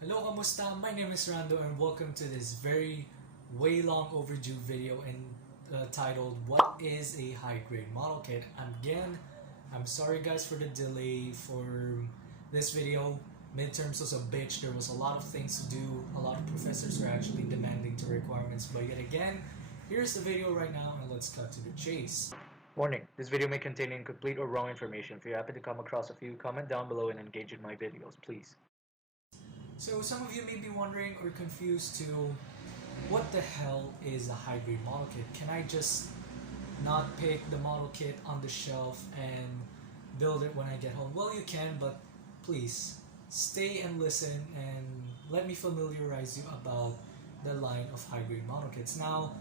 Hello, kamusta? My name is Rando and welcome to this very way long overdue video titled What is a High Grade Model Kit? I'm sorry guys for the delay for this video. Midterms was a bitch. There was a lot of things to do. A lot of professors were actually demanding to requirements, but yet again, here's the video right now and let's cut to the chase. Warning, this video may contain incomplete or wrong information. If you happen to come across a few, comment down below and engage in my videos, please. So some of you may be wondering or confused to what the hell is a high grade model kit? Can I just not pick the model kit on the shelf and build it when I get home? Well, you can, but please stay and listen and let me familiarize you about the line of high grade model kits. Now,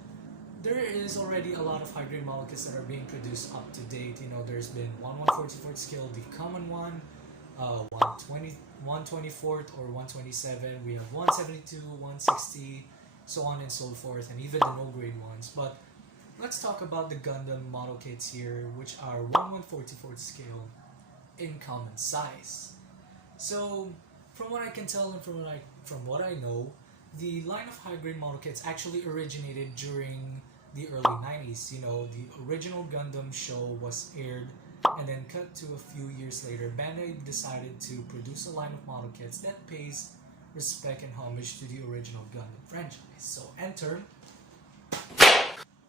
there is already a lot of high grade model kits that are being produced up to date. You know, there's been 1/144th scale, the common one, 1/124th or 127. We have 172, 160, so on and so forth, and even the no grade ones. But let's talk about the Gundam model kits here, which are 1/144th scale in common size. So, from what I can tell and from what I know, the line of high grade model kits actually originated during the early 90s. You know, the original Gundam show was aired, and then cut to a few years later, Bandai decided to produce a line of model kits that pays respect and homage to the original Gundam franchise. So enter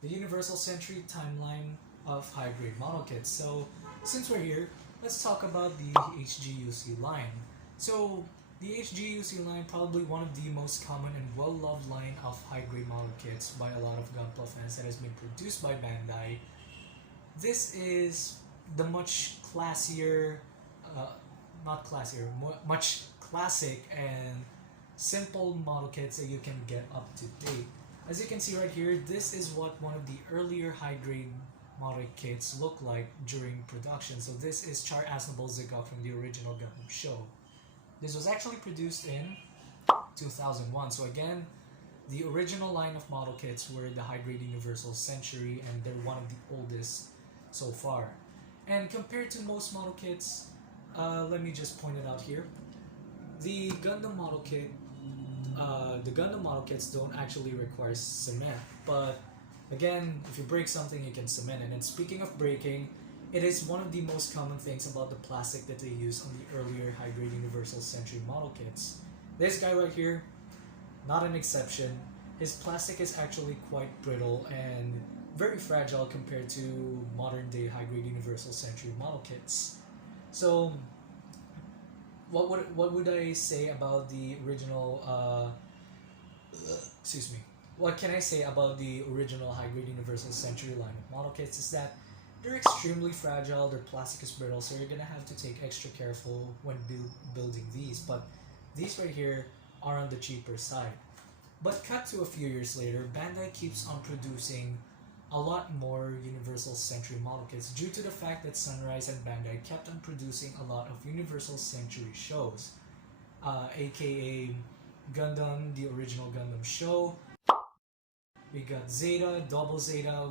the Universal Century timeline of high grade model kits. So since we're here, let's talk about the HGUC line. So the HGUC line, probably one of the most common and well-loved line of high-grade model kits by a lot of Gunpla fans that has been produced by Bandai. This is the much classier, not classier, much classic and simple model kits that you can get up to date. As you can see right here, this is what one of the earlier high-grade model kits look like during production. So this is Char Aznable Ziggurat from the original Gundam show. This was actually produced in 2001. So again, the original line of model kits were the high-grade Universal Century, and they're one of the oldest so far. And compared to most model kits, let me just point it out here. The Gundam model kits don't actually require cement, but again, if you break something, you can cement it. And speaking of breaking, it is one of the most common things about the plastic that they use on the earlier high-grade Universal Century model kits. This guy right here, not an exception. His plastic is actually quite brittle and very fragile compared to modern-day high-grade Universal Century model kits. So, what would I say about the original? Excuse me. What can I say about the original high-grade Universal Century line of model kits is that they're extremely fragile, their plastic is brittle, so you're gonna have to take extra careful when building these. But these right here are on the cheaper side. But cut to a few years later, Bandai keeps on producing a lot more Universal Century model kits due to the fact that Sunrise and Bandai kept on producing a lot of Universal Century shows, aka Gundam, the original Gundam show. We got Zeta, Double Zeta.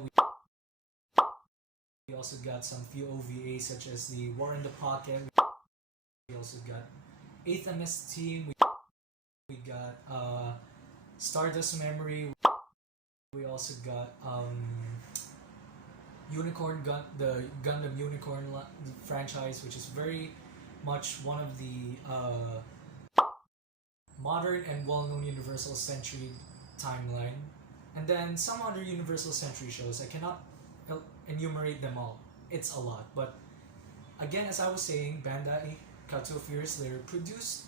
We also got some few OVAs such as the War in the Pocket. We also got 8th MS Team. We got Stardust Memory. We also got the Gundam Unicorn franchise, which is very much one of the modern and well-known Universal Century timeline. And then some other Universal Century shows. I cannot enumerate them all. It's a lot. But again, as I was saying, Bandai, cut to a few years later, produced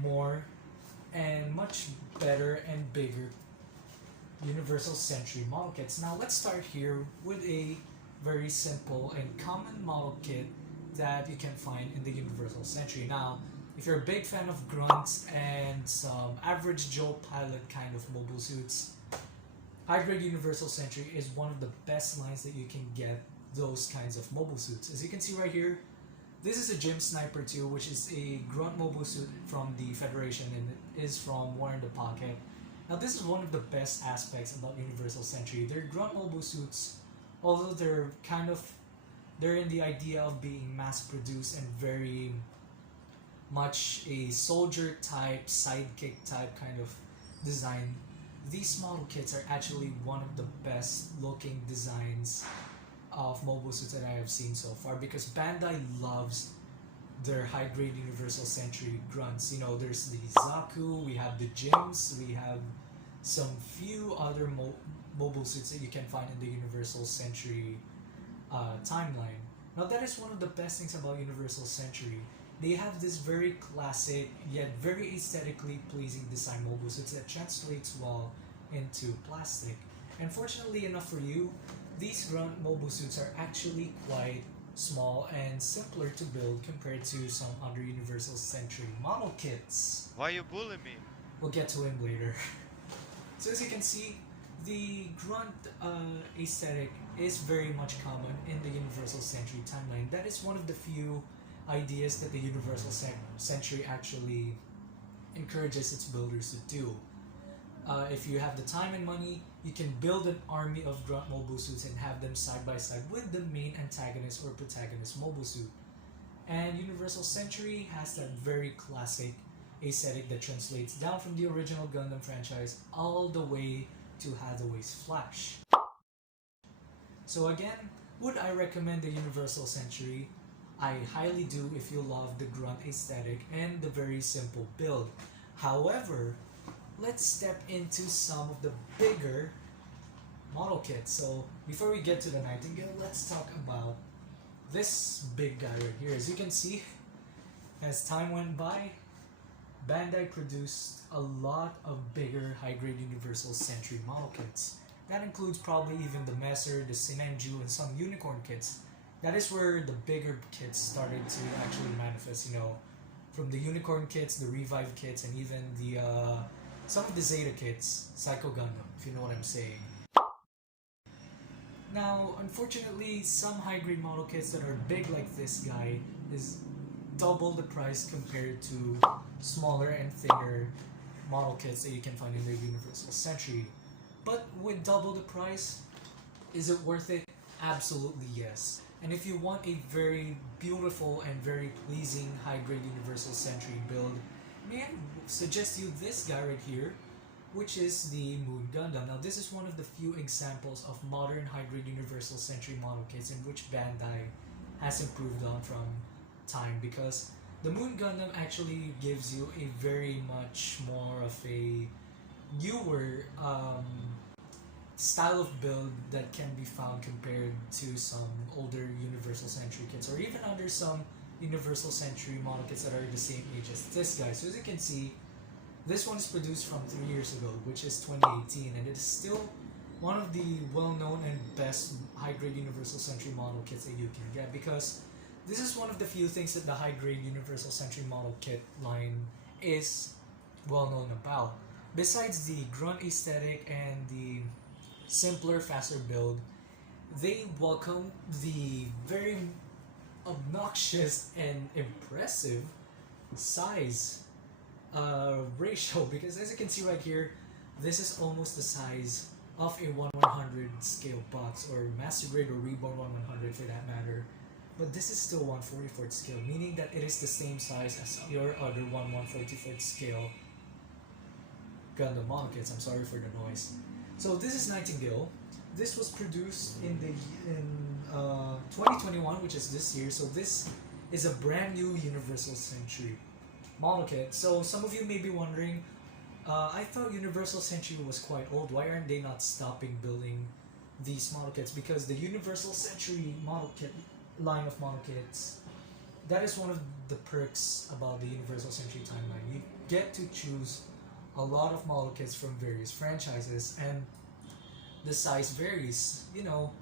more and much better and bigger Universal Century model kits. Now let's start here with a very simple and common model kit that you can find in the Universal Century. Now, if you're a big fan of grunts and some average Joe pilot kind of mobile suits, high-grade Universal Century is one of the best lines that you can get those kinds of mobile suits. As you can see right here, this is a Gym Sniper 2, which is a grunt mobile suit from the Federation, and it is from War in the Pocket. Now this is one of the best aspects about Universal Century. Their grunt mobile suits, although they're in the idea of being mass-produced and very much a soldier type, sidekick type kind of design, these model kits are actually one of the best looking designs of mobile suits that I have seen so far, because Bandai loves their high grade Universal Century grunts. You know, there's the Zaku, we have the Jims, we have some few other mobile suits that you can find in the Universal Century timeline. Now, that is one of the best things about Universal Century. They have this very classic yet very aesthetically pleasing design mobile suits that translates well into plastic. And fortunately enough for you, these grunt mobile suits are actually quite small and simpler to build compared to some other Universal Century model kits. Why you bully me? We'll get to him later. So as you can see, the grunt aesthetic is very much common in the Universal Century timeline. That is one of the few ideas that the Universal Century actually encourages its builders to do. If you have the time and money, you can build an army of grunt mobile suits and have them side by side with the main antagonist or protagonist mobile suit. And Universal Century has that very classic aesthetic that translates down from the original Gundam franchise all the way to Hathaway's Flash. So again, would I recommend the Universal Century? I highly do if you love the grunt aesthetic and the very simple build. However, let's step into some of the bigger model kits. So before we get to the Nightingale, let's talk about this big guy right here. As you can see, as time went by, Bandai produced a lot of bigger high-grade Universal Century model kits. That includes probably even the Messer, the Sinanju, and some unicorn kits. That is where the bigger kits started to actually manifest, you know, from the unicorn kits, the revive kits, and even the some of the Zeta kits, Psycho Gundam, if you know what I'm saying. Now, unfortunately, some high-grade model kits that are big like this guy is double the price compared to smaller and thinner model kits that you can find in the Universal Century. But with double the price, is it worth it? Absolutely yes. And if you want a very beautiful and very pleasing high-grade Universal Century build, may I suggest you this guy right here, which is the Moon Gundam. Now this is one of the few examples of modern high-grade Universal Century model kits in which Bandai has improved on from time, because the Moon Gundam actually gives you a very much more of a newer style of build that can be found compared to some older Universal Century kits, or even under some Universal Century model kits that are the same age as this guy. So as you can see, this one is produced from 3 years ago, which is 2018, and it is still one of the well-known and best high-grade Universal Century model kits that you can get, because this is one of the few things that the high-grade Universal Century model kit line is well-known about. Besides the grunt aesthetic and the simpler, faster build, they welcome the very obnoxious and impressive size ratio, because as you can see right here, this is almost the size of a 1/100 scale box, or Master Grade or Reborn 1/100 for that matter. But this is still 1/44 scale, meaning that it is the same size as your other 1/144 scale Gundam model kits. I'm sorry for the noise. So this is Nightingale. This was produced in 2021, which is this year. So this is a brand new Universal Century model kit. So some of you may be wondering, I thought Universal Century was quite old. Why aren't they not stopping building these model kits? Because the Universal Century model kit line of model kits, that is one of the perks about the Universal Century timeline. You get to choose a lot of model kits from various franchises, and the size varies. You know,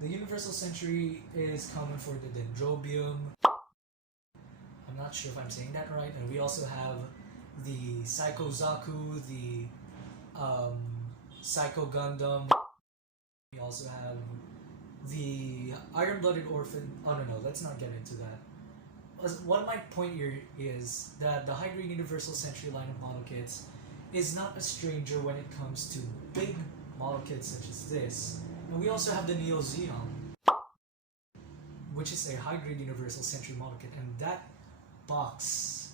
the Universal Century is common for the Dendrobium. I'm not sure if I'm saying that right. And we also have the Psycho Zaku, the Psycho Gundam. We also have the Iron-Blooded Orphan. Oh no, let's not get into that. What my point here is that the high-grade Universal Century line of model kits is not a stranger when it comes to big model kits such as this. And we also have the Neo Zeon, which is a high-grade Universal Century model kit, and that box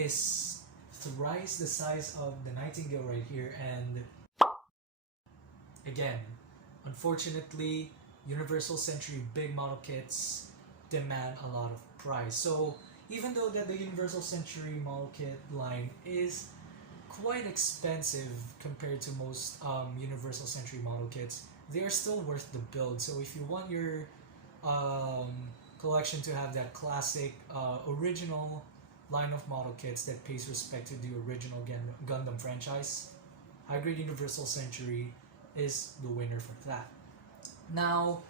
is thrice the size of the Nightingale right here, and again, unfortunately, Universal Century big model kits demand a lot of price. So even though that the Universal Century model kit line is quite expensive compared to most Universal Century model kits, they are still worth the build. So if you want your um, collection to have that classic original line of model kits that pays respect to the original Gundam franchise, High Grade Universal Century is the winner for that. Now,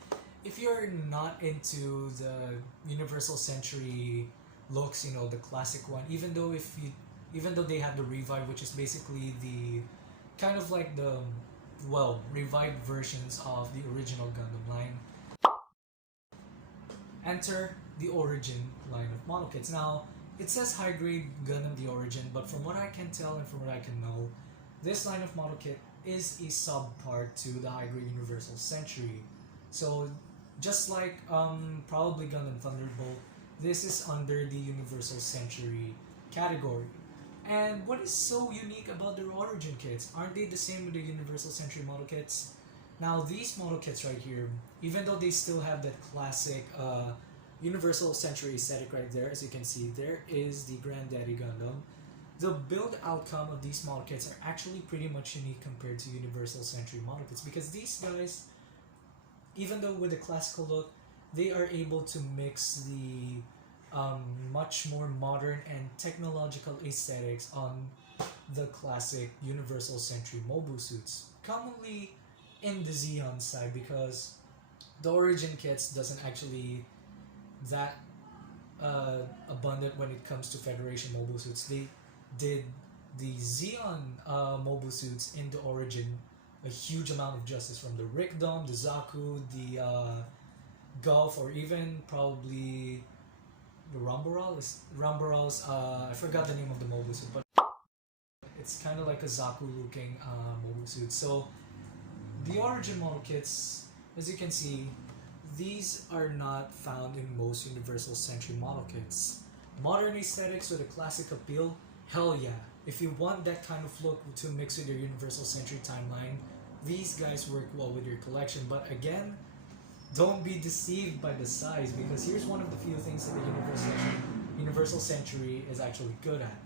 if you're not into the Universal Century looks, you know, the classic one, even though they have the revive, which is basically the kind of like the revived versions of the original Gundam line, enter the Origin line of model kits. Now, it says high grade Gundam the Origin, but from what I can tell and from what I can know, this line of model kit is a subpart to the high grade Universal Century. So, just like probably Gundam Thunderbolt, this is under the Universal Century category. And what is so unique about their Origin kits? Aren't they the same with the Universal Century model kits? Now, these model kits right here, even though they still have that classic Universal Century aesthetic right there, as you can see, there is the Granddaddy Gundam. The build outcome of these model kits are actually pretty much unique compared to Universal Century model kits, because these guys, even though with a classical look, they are able to mix the much more modern and technological aesthetics on the classic Universal Century mobile suits, commonly in the Xeon side, because the Origin kits doesn't actually that abundant when it comes to Federation mobile suits. They did the Xeon mobile suits in the Origin a huge amount of justice, from the Rick Dome, the Zaku, the Gulf, or even probably the Ramborals. I forgot the name of the mobile suit, but it's kind of like a Zaku looking mobile suit. So the Origin model kits, as you can see, these are not found in most Universal Century model kits. Modern aesthetics with a classic appeal, hell yeah. If you want that kind of look to mix with your Universal Century timeline, these guys work well with your collection. But again, don't be deceived by the size, because here's one of the few things that the Universal Century is actually good at.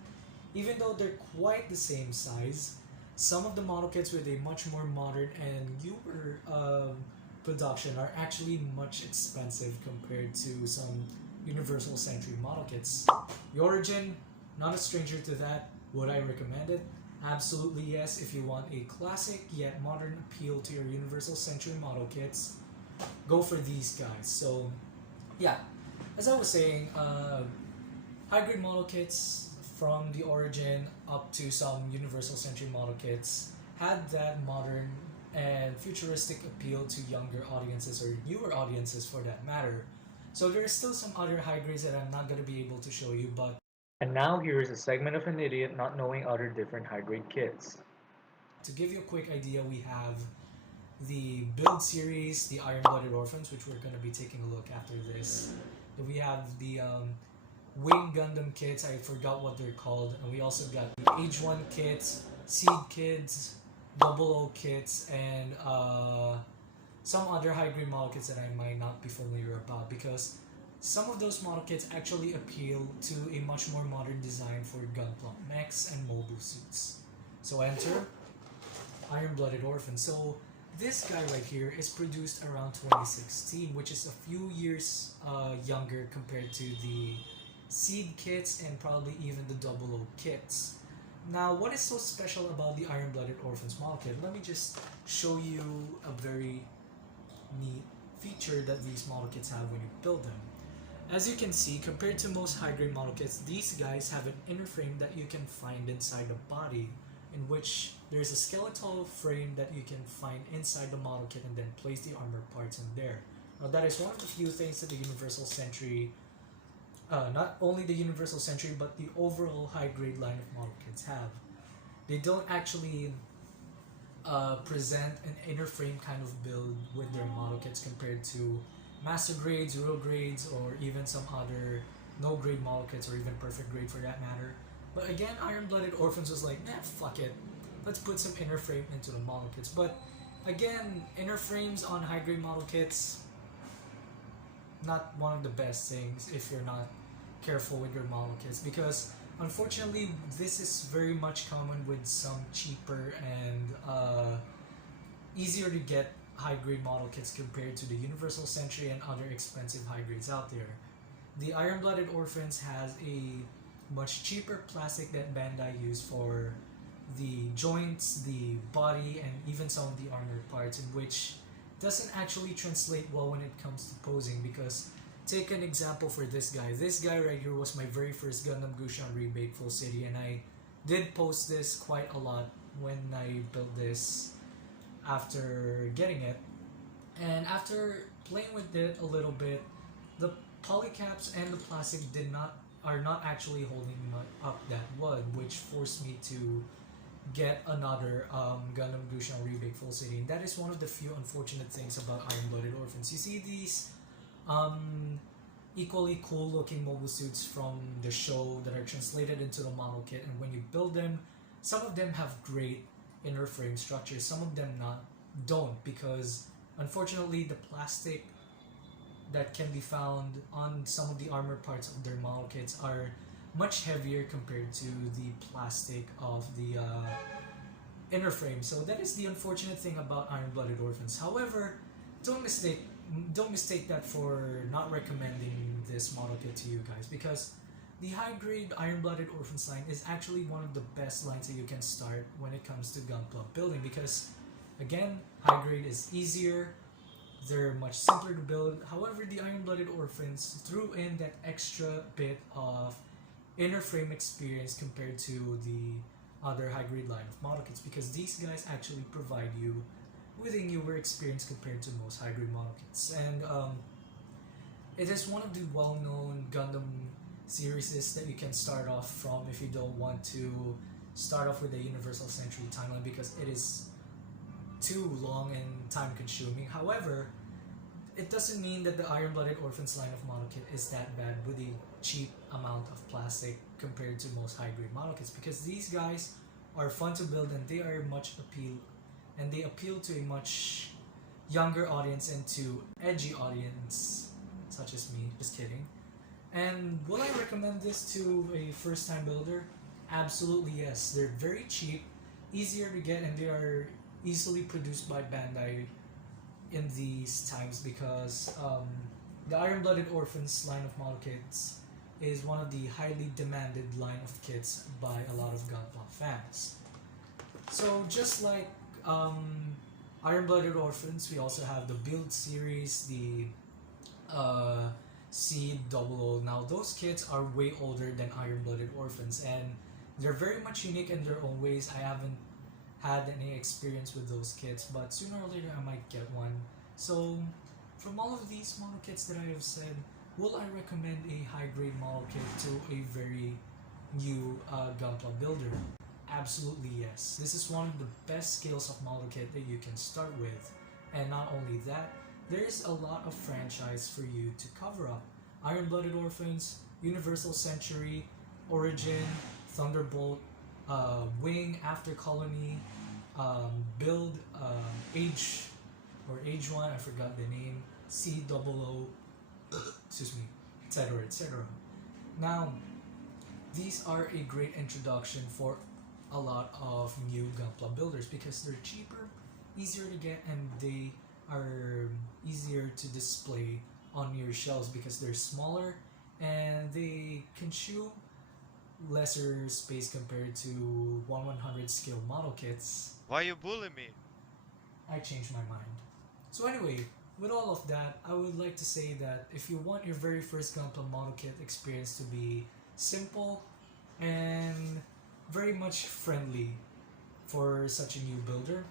Even though they're quite the same size, some of the model kits with a much more modern and newer production are actually much expensive compared to some Universal Century model kits. The Origin, not a stranger to that. Would I recommend it? Absolutely yes. If you want a classic yet modern appeal to your Universal Century model kits, go for these guys. So yeah, as I was saying, high-grade model kits from the Origin up to some Universal Century model kits had that modern and futuristic appeal to younger audiences, or newer audiences for that matter. So there are still some other high grades that I'm not going to be able to show you, but... And now here is a segment of an idiot not knowing other different high grade kits. To give you a quick idea, we have the Build series, the Iron-Blooded Orphans, which we're going to be taking a look after this. Then we have the Wing Gundam kits, I forgot what they're called, and we also got the Age 1 kits, Seed Kids, Double O kits, and some other high-grade model kits that I might not be familiar about, because some of those model kits actually appeal to a much more modern design for gunpla mechs and mobile suits. So enter Iron-Blooded Orphan. So this guy right here is produced around 2016, which is a few years younger compared to the Seed kits and probably even the Double O kits. Now, what is so special about the Iron-Blooded Orphans model kit? Let me just show you a very neat feature that these model kits have when you build them. As you can see, compared to most high-grade model kits, these guys have an inner frame that you can find inside the body, in which there's a skeletal frame that you can find inside the model kit and then place the armor parts in there. Now, that is one of the few things that the Universal Century, not only the Universal Century, but the overall high-grade line of model kits have. They don't actually present an inner frame kind of build with their model kits compared to master grade, zero grades, or even some other no grade model kits, or even perfect grade for that matter. But again, Iron-Blooded Orphans was like, nah, fuck it. Let's put some inner frame into the model kits. But again, inner frames on high-grade model kits, not one of the best things if you're not careful with your model kits, because unfortunately this is very much common with some cheaper and easier to get high grade model kits compared to the Universal Century and other expensive high grades out there. The Iron Blooded Orphans has a much cheaper plastic that Bandai used for the joints, the body, and even some of the armor parts, in which doesn't actually translate well when it comes to posing. Because take an example for this guy. This guy right here was my very first Gundam Gushan remake full city, and I did post this quite a lot when I built this after getting it. And after playing with it a little bit, the polycaps and the plastic are not actually holding up that wood, which forced me to get another Gundam Gushan remake full city. And that is one of the few unfortunate things about Iron Blooded Orphans. You see these equally cool looking mobile suits from the show that are translated into the model kit, and when you build them, some of them have great inner frame structures, some of them don't, because unfortunately the plastic that can be found on some of the armor parts of their model kits are much heavier compared to the plastic of the inner frame. So that is the unfortunate thing about Iron Blooded Orphans. However, don't mistake that for not recommending this model kit to you guys, because the high grade Iron Blooded Orphans line is actually one of the best lines that you can start when it comes to Gunpla building, because again, high grade is easier, they're much simpler to build. However, the Iron Blooded Orphans threw in that extra bit of inner frame experience compared to the other high grade line of model kits, because these guys actually provide you with a newer experience compared to most high grade model kits. And it is one of the well known Gundam series that you can start off from if you don't want to start off with the Universal Century timeline, because it is too long and time consuming. However, it doesn't mean that the Iron Blooded Orphans line of model kit is that bad with a cheap amount of plastic compared to most high grade model kits, because these guys are fun to build and they are they appeal to a much younger audience and to edgy audience such as me. Just kidding. And will I recommend this to a first time builder? Absolutely yes. They're very cheap, easier to get, and they are easily produced by Bandai in these times, because the Iron Blooded Orphans line of model kits is one of the highly demanded line of kits by a lot of Gunpla fans. So just like Iron Blooded Orphans, we also have the Build series, the C00. Now those kits are way older than Iron Blooded Orphans, and they're very much unique in their own ways. I haven't had any experience with those kits, but sooner or later I might get one. So from all of these model kits that I have said, will I recommend a high grade model kit to a very new Gunpla builder? Absolutely yes. This is one of the best scales of model kit that you can start with. And not only that, there's a lot of franchise for you to cover up. Iron Blooded Orphans, Universal Century, Origin, Thunderbolt, Wing, After Colony, Build, Age 1, I forgot the name, C00, excuse me, etc. etc. Now, these are a great introduction for a lot of new Gunpla builders, because they're cheaper, easier to get, and they are easier to display on your shelves because they're smaller and they consume lesser space compared to 1/100 scale model kits. Why you bully me? I changed my mind. So anyway, with all of that, I would like to say that if you want your very first Gunpla model kit experience to be simple and very much friendly for such a new builder,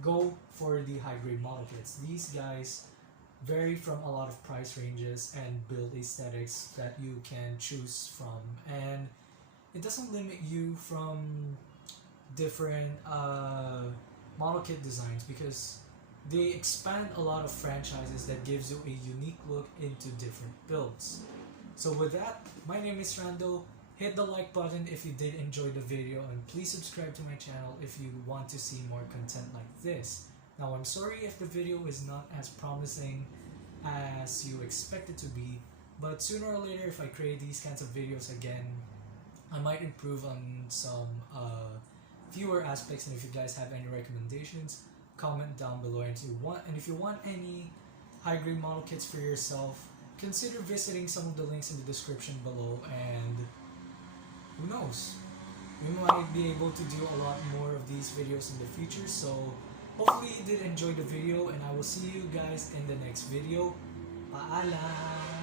go for the high grade model kits. These guys vary from a lot of price ranges and build aesthetics that you can choose from, and it doesn't limit you from different model kit designs, because they expand a lot of franchises that gives you a unique look into different builds. So with that, my name is Rando. Hit the like button if you did enjoy the video, and please subscribe to my channel if you want to see more content like this. Now, I'm sorry if the video is not as promising as you expect it to be, but sooner or later, if I create these kinds of videos again, I might improve on some fewer aspects. And if you guys have any recommendations, comment down below. And if you want any high-grade model kits for yourself, consider visiting some of the links in the description below, and who knows, we might be able to do a lot more of these videos in the future. So hopefully you did enjoy the video, and I will see you guys in the next video. Paalam!